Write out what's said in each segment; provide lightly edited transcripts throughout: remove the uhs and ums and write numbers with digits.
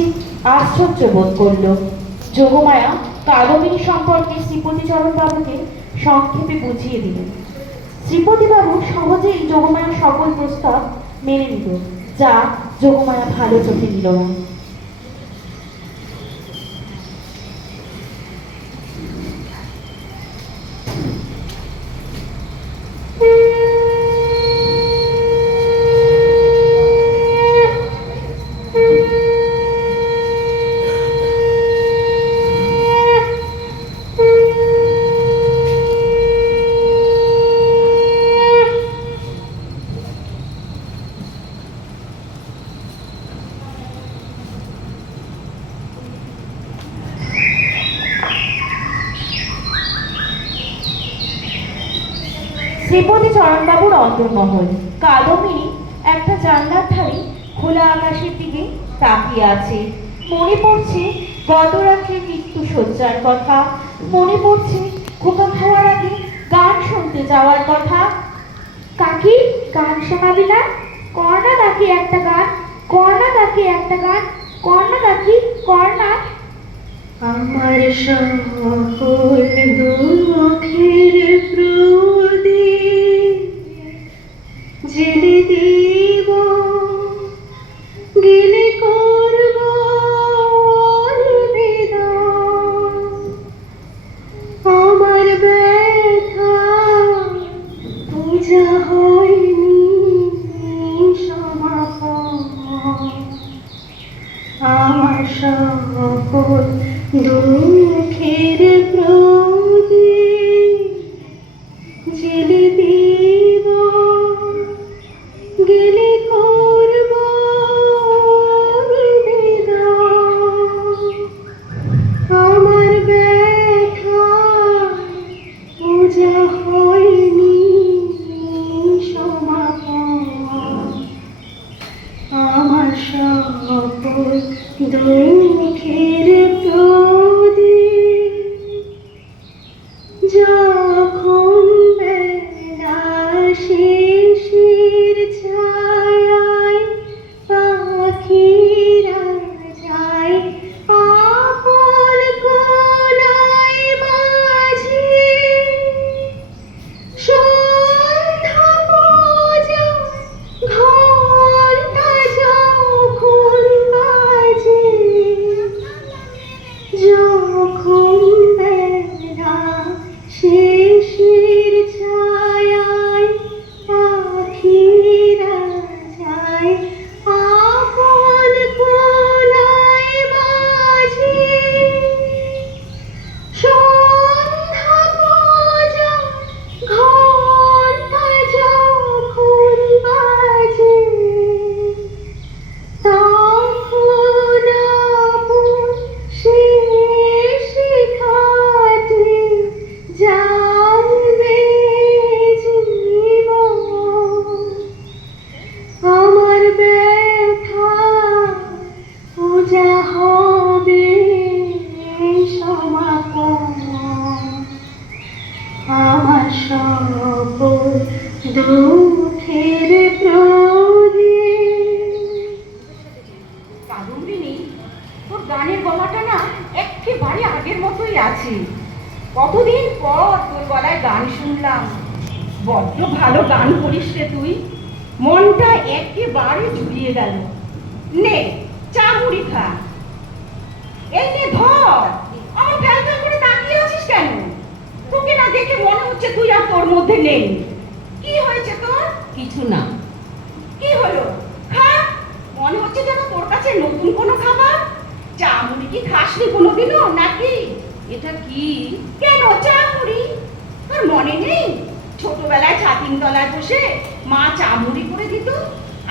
কিঞ্চিৎ আশ্চর্য বোধ করল। যোগমায়া কাদম্বিনী সম্পর্কে শ্রীপতিচরণ বাবুকে সংক্ষেপে বুঝিয়ে দিলেন। শ্রীপতিবাবু সহজেই যোগমায়ার সকল প্রস্তাব মেনে নিল, যা যোগমায়া ভালো চোখে নিল না। শ্রীপতিচরণবাবুর অন্তর্মহল। কাদম্বিনী একটা জানলার ধারে খোলা আকাশের দিকে তাকিয়ে আছে। মনে পড়ছে গত রাত্রে মৃত্যু শয্যার কথা, মনে পড়ছে খোকা খাওয়ার আগে গান শুনতে যাওয়ার কথা। কাকি, গান শোনাবি না? কর না কাকি একটা গান, কর না কাকি একটা গান, কর না কাকি, কর না। আমার সকল দুঃখের প্রদীপ জেলে দিব, গেলে করব নিবেদন। আমার ব্যথা পূজা হয়নি সমাপন, আমার সকল দুঃখের প্রদীপ জেলে দিব, গেলে করব নিবেদন। আমার ব্যথা পূজা হয়নি সমাপন, আমার সকল দুঃখের প্রদীপ যখন বেলা শিশির ছায়ায় পাখিরা যায় আপন কোলায় মাঝি, সন্ধ্যা পূজা ঘণ্টা যখন বাজে, যখন বেলা শিশির ছায়ায় পাখিরা যায় আপন কোলায় মাঝি, সন্ধ্যা পূজা ঘণ্টা যখন বাজে, তখন আপন শেষ ঘাটে জানবে জীবন। আমার ব্যথা পূজা হবে সমাপন, আমার সকল দুঃখের প্রদীপ। কাদম্বিনী, তোর গানের গলাটা না একেবারে আগের মতোই আছে। কতদিন পর তোর গলায় গান শুনলাম। বড্ড ভালো গান করিস রে তুই, মনটা একেবারে জুড়িয়ে গেল। নে চা মুড়ি খা। এই নে ধর। আমার ফ্যালফ্যাল করে তাকিয়ে আছিস কেন? তোকে না দেখে মনে হচ্ছে তুই আর তোর মধ্যে নেই। কি হয়েছে তোর? কিছু না। কি হলো? খা। মনে হচ্ছে যেন তোর কাছে নতুন কোনো খাবার। চা মুড়ি কি খাসনি কোনোদিনও নাকি? এটা কি? কেন চা মুড়ি? তোর মনে নেই ছোটবেলায় ছাতিম তলায় বসে মা চা মুড়ি করে দিত,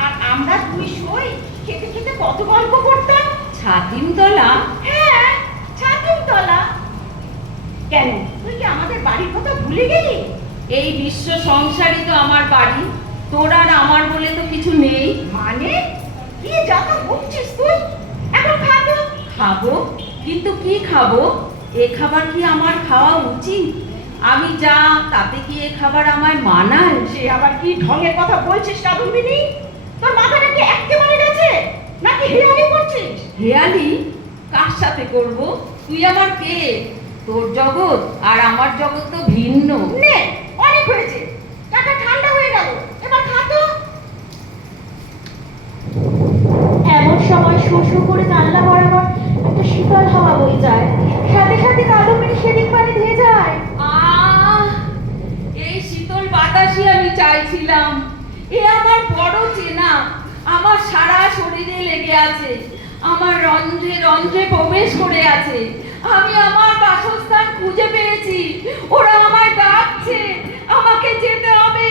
আর আমরা দুই সই খেতে খেতে কত গল্প করতাম। ছাতিমতলা? হ্যাঁ, ছাতিম তলা। কেন তুই কি আমাদের বাড়ির কথা ভুলে গেলি? এই বিশ্ব সংসারই তো আমার বাড়ি, তোর আর আমার বলে তো কিছু নেই। মানে কি যা তা বকছিস তুই? এখন খাবো। খাবো? কিন্তু কি খাবো? এ খাবার কি আমার খাওয়া উচিত? আমি যা তাতে কি এ খাবার আমায় মানায়? সে আবার কি ঢঙের কথা বলছিস কাদম্বিনী? তোর মাথাটা কি একেবারে গেছে নাকি নাকি হেয়ালি করছিস? হেয়ালি কার সাথে করব? তুই আমার কে? তোর জগৎ আর আমার জগৎ তো ভিন্ন। নে, অনেক হয়েছে। টাকা ঠান্ডা হয়ে গেল, এবার খা তো। এমন সময় শোষো করে জানলা বরাবর একটা শীতল হাওয়া বয়ে যায়, সাথে সাথে কাদম্বিনী সেদিক পানে ধেয়ে যায়। আহ, এই শীতল বাতাসই আমি চাইছিলাম। এ আমার বড় চেনা, আমার সারা শরীরে লেগে আছে, আমার রন্ধ্রে রন্ধ্রে প্রবেশ করে আছে। আমি আমার বাসস্থান খুঁজে পেয়েছি। ওরা আমায় ডাকছে, আমাকে যেতে হবে,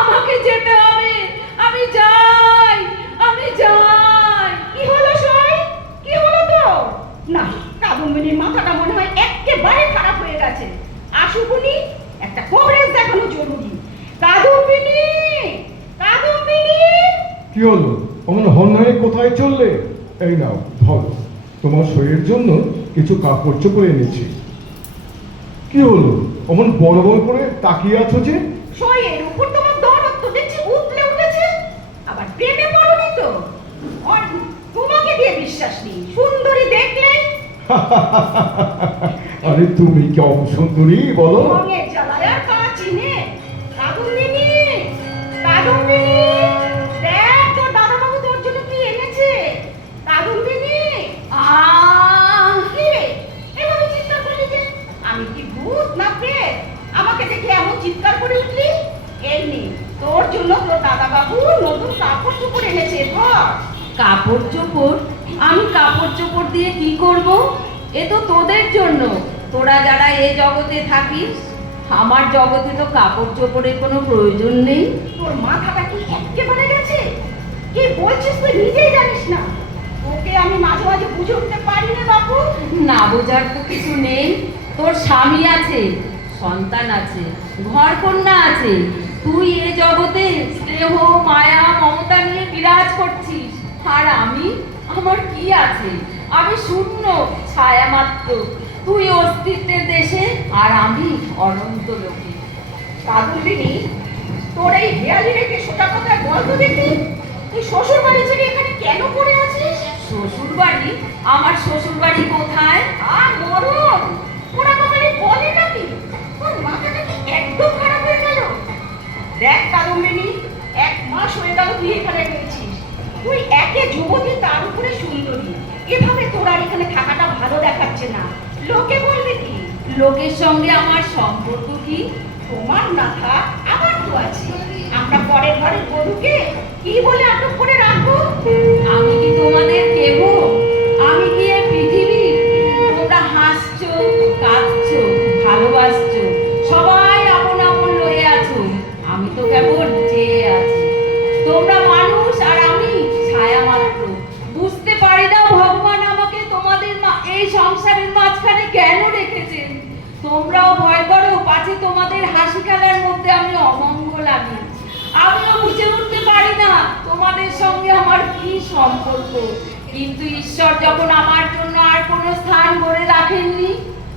আমাকে যেতে হবে। আমি যাই, আমি যাই। কি হলো সই? কি হলো তো? না, কাদম্বিনীর মাথাটা মনে হয় একেবারে খারাপ হয়ে গেছে। আসুকুনি, একটা কভারেজ দেখানো জরুরি। কাদম্বিনী, কাদম্বিনী। কি হলো? অমন হন হয়ে কোথায় চললে? এই নাও ধরো, তোমার শরীরের জন্য কিছু কাপড় চোপড় এনেছি। কি হলো? অমন বড় বড় করে তাকিয়ে আছো যে? সইয়ের উপর তোমার দরদ তো দেখছি উতলে উঠেছে। আবার প্রেমে পড়নি তো? আর তোমাকে দিয়ে বিশ্বাস নেই, সুন্দরী দেখলে আরে তুমি কম সুন্দরী বলো। রঙের জ্বালায় আর পা চিনে। কাদম্বিনী, কাদম্বিনী, দেখ তোর দাদাবাবু তোর জন্য কি এনেছে। কাদম্বিনী। কি রে, এভাবে চিৎকার করলি যে? আমি কি ভূত না প্রেত? আমাকে দেখে এমন চিৎকার করে উঠলি? এই নে, তোর জন্য তোর দাদাবাবু নতুন কাপড় চোপড় এনেছে। ধর। কাপড় চোপড়? আমি কাপড় চোপড় দিয়ে কি করব? এ তো তোদের জন্য, তোরা যারা এ জগতে থাকিস। আমার জগতে তো কাপড় চোপড়ের কোনো প্রয়োজন নেই। তোর মাথাটা কি একেবারে গেছে? কি বলছিস তুই নিজেই জানিস না? ওকে আমি মাঝে মাঝে বুঝে উঠতে পারি না বাপু। না বোঝার তো কিছু নেই। তোর স্বামী আছে, সন্তান আছে, ঘর কন্যা আছে। তুই এ জগতে স্নেহ মায়া মমতা নিয়ে বিরাজ করছিস। আর আমি, আমার কি আছে? আমি শূন্য, ছায়া মাত্র। তুই অস্তিত্বের দেশে আর আমি অনন্ত লোকে। কাদম্বিনী, তোর এই হেয়ালি রেখে সোজা কথায় বল তো দেখি, তুই শ্বশুর বাড়ি ছেড়ে এখানে কেন পড়ে আছিস? শ্বশুর বাড়ি? আমার শ্বশুর বাড়ি কোথায়? আর মরণ, ওরা কখনই বলে নাকি? তোর মাথাটা কি একদম খারাপ হয়ে গেল? দেখ কাদম্বিনী, 1 মাস হয়ে গেল তুই এখানে রয়েছিস। তুই একে যুবতী, তার উপরে সুন্দরী। এভাবে তোর আর এখানে থাকাটা ভালো দেখাচ্ছে না। লোকে বলবে কি? লোকের সঙ্গে আমার সম্পর্ক কি? তোমার না থাক, আমার তো আছে। আমরা পরের ঘরে গরুকে কি বলে আটক করে রাখবো? আমি কি তোমাদের কেহ? আমি কি এ পৃথিবী? তোমরা হাসছো, কাঁদছো, ভালোবাসছো, সবাই আপন আপন লয়ে আছো। আমি তো কেবল চেয়ে আছি। তোমরা মানুষ আর আমি ছায়া মাত্র। বুঝতে পারি না ভগবান আমাকে তোমাদের এই সংসারের মাঝখানে কেন রেখেছেন। তোমরাও ভয় করো পাছে তোমাদের হাসি খেলার মধ্যে আমি অমঙ্গল আনি। আমিও বুঝে উঠতে পারি না তোমাদের সঙ্গে আমার কি সম্পর্ক। কিন্তু ঈশ্বর যখন আমার জন্য আর কোনো স্থান গড়ে রাখেননি,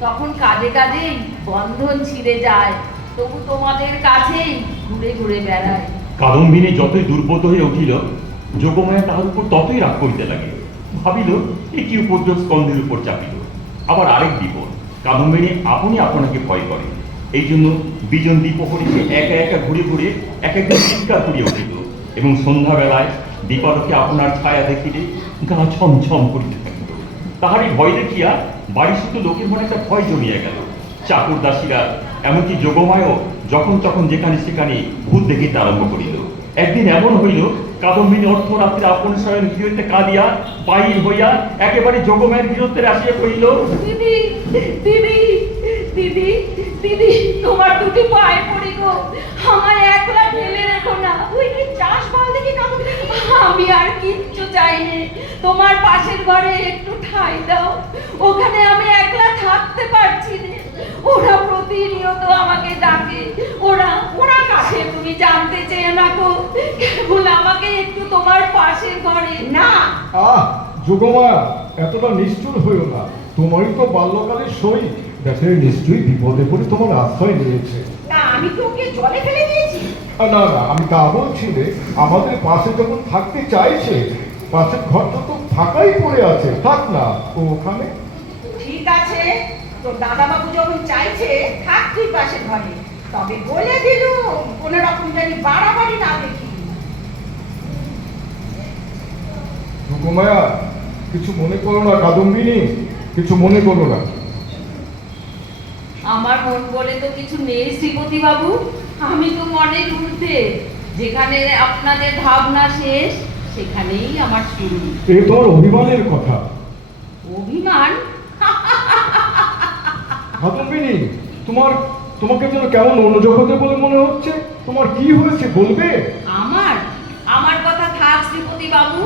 তখন কাজে কাজেই বন্ধন ছিঁড়ে যায়। তবু তোমাদের কাছেই ঘুরে ঘুরে বেড়ায়। কাদম্বিনী যতই দুর্বোধ হয়ে উঠিল, যোগমায়া তাহার উপর ততই রাগ করিতে লাগিল। ভাবিল এ কি উপদ্রব স্কন্ধের উপর চাপিল। আবার আরেক বিপদ, কাদম্বিনী আপনি আপনাকে ভয় করে। এই জন্য বিজন দ্বিপ্রহরে সে একা একা ঘুরে ঘুরে এক একদিন চিৎকার করিয়া উঠিল এবং সন্ধ্যাবেলায় দীপালোকে আপনার ছায়া দেখিলে গা ছমছম করিতে থাকিল। তাহারই ভয় দেখিয়া বাড়ি শুধু লোকের মনে একটা ভয় জমিয়া গেল। চাকর দাসীরা এমনকি যোগমায়ও যখন তখন যেখানে সেখানে ভূত দেখিতে আরম্ভ করিল। একদিন এমন হইল, কাদম্বিনী অর্ধরাত্রে আপন শয়ন গৃহতে কাঁদিয়া বাহির হইয়া একেবারে যোগমায়ের গৃহত্বে আসিয়া কহিল, দিদি, দিদি, দিদি, দিদি, তোমার দুটি পায়ে পড়ি গো, আমায় একলা ফেলে রেখো না। তুই কি চাস বল দেখি কাদম্বিনী? আমি আর কিচ্ছু চাইনি, তোমার পাশের ঘরে একটু ঠাঁই দাও। ওখানে আমি একলা থাকতে পারছি না। ওরা প্রতিনিয়ত আমাকে ডাকে। ওরা ওরা কাছে তুমি জানতে চেয়ে না গো, কেবল আমাকে একটু তোমার পাশের ঘরে। না, যোগমায়া, এতটা নিষ্ঠুর হইও না। তোমারই তো বাল্যকালের সই, দেখে নিশ্চয়ই বিপদে পড়ে তোমার আশ্রয় নিয়েছে। তা আমি কি ওকে জলে ফেলে দিয়েছি? না না, আমি তা বলছি রে, আমাদের পাশে যখন থাকতে চাইছে, পাশের ঘরটা তো ফাঁকাই পড়ে আছে, থাক না ও ওখানে। ঠিক আছে, তোর দাদাবাবু যখন চাইছে থাক তুই পাশের ঘরে, তবে বলে দিলুম কোনো রকম জানি বাড়াবাড়ি না দেখি। যোগমায়া, কিছু মনে করো না কাদম্বিনী, কিছু মনে করো না। আমার মন বলে তো কিছু নেই শ্রীপতি বাবু, আমি তো মনের ঊর্ধ্বে। যেখানে আপনাদের ভাবনা শেষ সেখানেই আমার শুরু। এ তোমার অভিমানের কথা। অভিমান? কাদম্বিনী, তোমাকে যেন কেমন অনুজগতে বলে মনে হচ্ছে। তোমার কি হয়েছে বলবে? আমার আমার কথা থাক শ্রীপতি বাবু,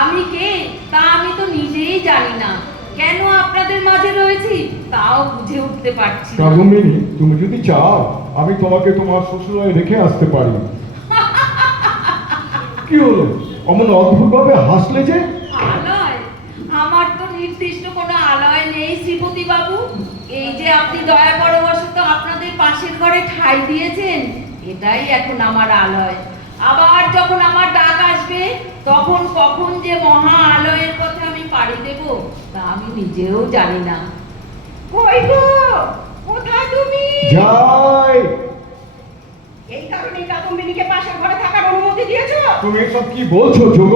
আমি কে তা আমি তো নিজেই জানি না। কেন আপনাদের মাঝে রয়েছি তাও বুঝে উঠতে পারছি না। কাদম্বিনী, তুমি যদি চাও আমি তোমাকে তোমার শ্বশুরালয়ে রেখে আসতে পারি। কি হলো, অমন অদ্ভুতভাবে হাসলে যে? আলয়? আমার তো নির্দিষ্ট কোনো আলয় নেই শ্রীপতি বাবু। এই যে আপনি দয়া পরবশত আপনাদের পাশের ঘরে ঠাঁই দিয়েছেন, এটাই এখন আমার আলয়। আবার যখন আমার ডাক আসবে তখন কখন যে মহা আলয়ের কথা আমি পাড়ি দেব তা আমি নিজেও জানি না। কই গো, কোথায় তুমি? যাই। এই কারণে কাদম্বিনীকে পাশের ঘরে থাকার অনুমতি দিয়েছো? তুমি এসব কি বলছো যোগ?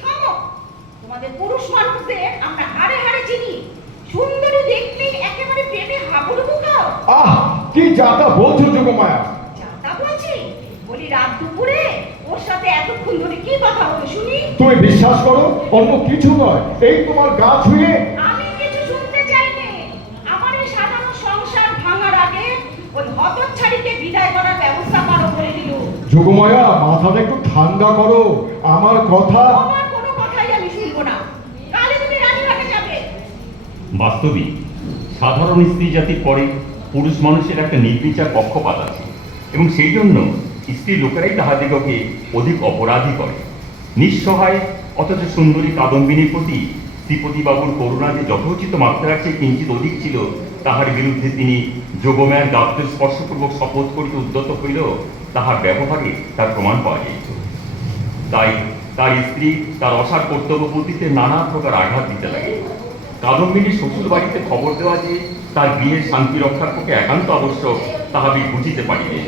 থামো, তোমাদের পুরুষ মানুষদের আমরা হাড়ে হাড়ে চিনি। সুন্দরী দেখলেই একেবারে পেটে হাবুডুবু খাও। আহ, কি যাতা বলছো যোগমায়া? যাতা বলছি? বলি রাত দুপুরে ওর সাথে এতক্ষণ ধরে কি কথা হলো শুনি? তুমি বিশ্বাস করো, অন্য কিছু নয়, এই তোমার গা ছুঁয়ে। আমি কিছু শুনতে চাইনি। আমার এই সাধারণ সংসার ভাঙার আগে ওই হতচ্ছাড়িকে বিদায় করার ব্যবস্থা করো বলে দিল। যোগমায়া, মাথাটা একটু ঠান্ডা করো, আমার কথা। আমার কোনো কথাই আমি শুনবো না। কালে তুমি রানীঘাটে যাবে। বাস্তবিক সাধারণ স্ত্রী জাতির পরে পুরুষ মানুষের একটা নির্বিচার পক্ষপাত আছে, এবং সেই জন্য স্ত্রী লোকেরাই তাহাদিগকে অধিক অপরাধী করে। নিঃসহায় অথচ সুন্দরী কাদম্বিনীর প্রতি শ্রীপতিবাবুর করুণা যে যথোচিত মাত্রার চেয়ে কিঞ্চিত অধিক ছিল, তাহার বিরুদ্ধে তিনি যোগমায়ার গাত্র স্পর্শপূর্বক শপথ করিতে উদ্যত হইল, তাহার ব্যবহারে তার প্রমাণ পাওয়া যাইত। তাই তার স্ত্রী তার অসার কর্তব্য বুদ্ধিতে নানা প্রকার আঘাত দিতে লাগে। কাদম্বিনীর শ্বশুর বাড়িতে খবর দেওয়া যে তার বিয়ের শান্তি রক্ষার পক্ষে একান্ত আবশ্যক, তাহা আমি বুঝিতে পারিলেন।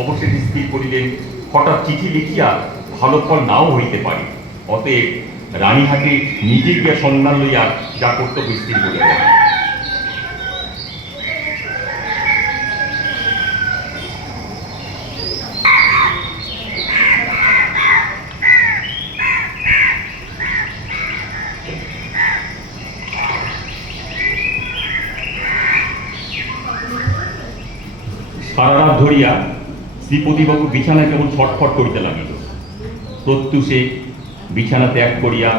অবশেষে স্থির করিলেন হঠাৎ চিঠি লিখিয়া ভালো ফল নাও হইতে পারে, অতএব রানীহাটে নিজে গিয়া সন্ধান লইয়া যা কর্তব্য স্থির করিলেন। সারা রাত ধরিয়া শ্রীপতিবাবু বিছানায় কেমন ছটফট করিতে লাগিল। প্রত্যুষে বিছানা ত্যাগ করিয়া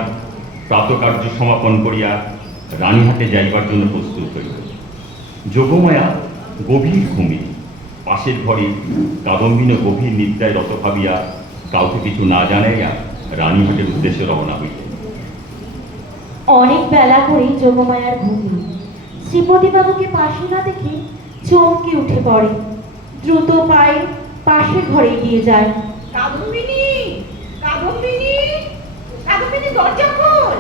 প্রাতকার্য সমাপন করিয়া রানীহাটে যাইবার জন্য প্রস্তুত হইল। যোগমায়া গভীর ঘুমে, পাশের ঘরে কাদম্বিনী গভীর নিদ্রায় রত ভাবিয়া কাউকে কিছু না জানাইয়া রানীহাটের উদ্দেশ্যে রওনা হইলেন। অনেক বেলা করে যোগমায়ার ঘুম। শ্রীপতিবাবুকে পাশে না দেখে চমকে উঠে পড়ে। দ্রুত পায়ে পাশের ঘরে গিয়ে যায়। কাদম্বিনী, কাদম্বিনী, কাদম্বিনী, দরজা খোল,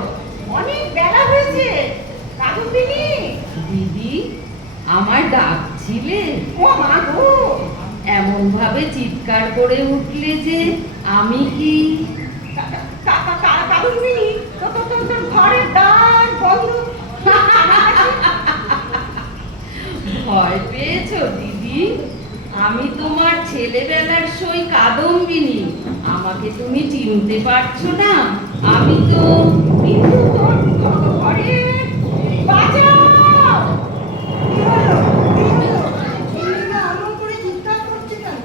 অনেক বেলা হয়েছে। কাদম্বিনী। দিদি, আমার ডাকছিলে? ও মা গো, এমন ভাবে চিৎকার করে উঠলে যে আমি কি? কাদম্বিনী, তোর ঘরের দ্বার বন্ধ। ভয় পেয়েছো দিদি? আমি তোমার ছেলেবেলার সই কাদম্বিনী। আমাকে তুমি চিনতে পারছো না? আমি তো কিন্তু তোর ঘরে বাঁচাও। কি হলো? বিন্দিমা এমন করে চিৎকার করছে কেন?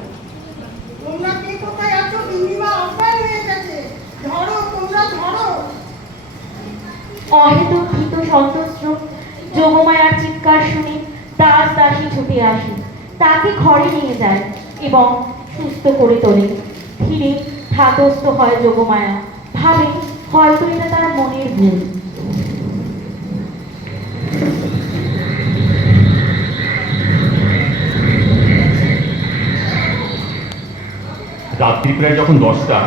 তোমরা কে কোথায় আছো? বিন্দিমা অজ্ঞান হয়ে গেছে, ধরো, তোমরা ধরো। অহেতুক ভীত সন্ত্রস্ত যোগমায়ার চিৎকার শুনে দাস দাসী ছুটে আসে, তাকে ঘরে নিয়ে যায় এবং সুস্থ করে তোলে। ধীরে ধাতস্থ হয় যোগমায়া, ভাবে হয়তো এটা তার মনের ভুল। রাত্রি প্রায় যখন 10টা,